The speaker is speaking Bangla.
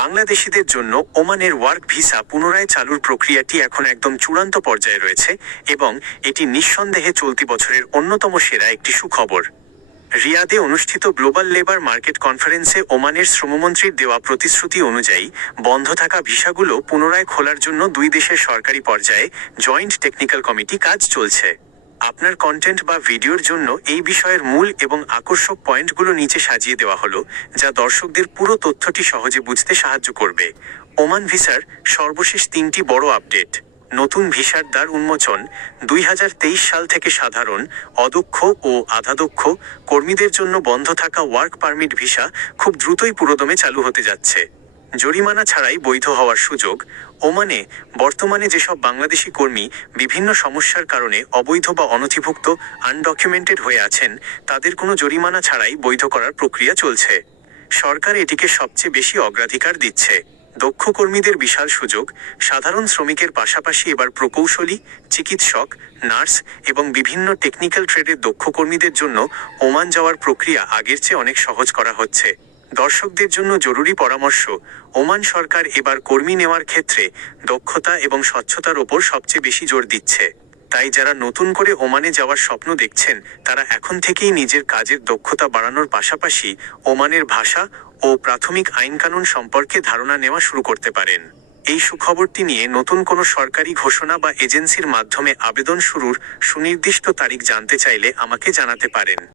বাংলাদেশিদের জন্য ওমানের ওয়ার্ক ভিসা পুনরায় চালুর প্রক্রিয়াটি এখন একদম চূড়ান্ত পর্যায়ে রয়েছে এবং এটি নিঃসন্দেহে চলতি বছরের অন্যতম সেরা একটি সুখবর। রিয়াদে অনুষ্ঠিত গ্লোবাল লেবার মার্কেট কনফারেন্সে ওমানের শ্রমমন্ত্রীর দেওয়া প্রতিশ্রুতি অনুযায়ী বন্ধ থাকা ভিসাগুলো পুনরায় খোলার জন্য দুই দেশের সরকারি পর্যায়ে জয়েন্ট টেকনিক্যাল কমিটি কাজ চলছে। আপনার কন্টেন্ট বা ভিডিওর জন্য এই বিষয়ের মূল এবং আকর্ষক পয়েন্টগুলো নিচে সাজিয়ে দেওয়া হলো, যা দর্শকদের পুরো তথ্যটি সহজে বুঝতে সাহায্য করবে। ওমান ভিসার সর্বশেষ 3টি বড় আপডেট। নতুন ভিসার দ্বার উন্মোচন। 2023 সাল থেকে সাধারণ, অদক্ষ ও আধাদক্ষ কর্মীদের জন্য বন্ধ থাকা ওয়ার্ক পারমিট ভিসা খুব দ্রুতই পুরোদমে চালু হতে যাচ্ছে। জরিমানা ছাড়াই বৈধ হওয়ার সুযোগ। ওমানে বর্তমানে যেসব বাংলাদেশি কর্মী বিভিন্ন সমস্যার কারণে অবৈধ বা অনথিভুক্ত আনডকুমেন্টেড হয়ে আছেন, তাদের কোনো জরিমানা ছাড়াই বৈধ করার প্রক্রিয়া চলছে। সরকার এটিকে সবচেয়ে বেশি অগ্রাধিকার দিচ্ছে। দক্ষ কর্মীদের বিশাল সুযোগ। সাধারণ শ্রমিকের পাশাপাশি এবার প্রকৌশলী, চিকিৎসক, নার্স এবং বিভিন্ন টেকনিক্যাল ট্রেডের দক্ষ কর্মীদের জন্য ওমান যাওয়ার প্রক্রিয়া আগের চেয়ে অনেক সহজ করা হচ্ছে। দর্শকদের জন্য জরুরি পরামর্শ। ওমান সরকার এবার কর্মী নেওয়ার ক্ষেত্রে দক্ষতা এবং স্বচ্ছতার ওপর সবচেয়ে বেশি জোর দিচ্ছে। তাই যারা নতুন করে ওমানে যাওয়ার স্বপ্ন দেখছেন, তারা এখন থেকেই নিজের কাজের দক্ষতা বাড়ানোর পাশাপাশি ওমানের ভাষা ও প্রাথমিক আইনকানুন সম্পর্কে ধারণা নেওয়া শুরু করতে পারেন। এই সুখবরটি নিয়ে নতুন কোনো সরকারি ঘোষণা বা এজেন্সির মাধ্যমে আবেদন শুরুর সুনির্দিষ্ট তারিখ জানতে চাইলে আমাকে জানাতে পারেন।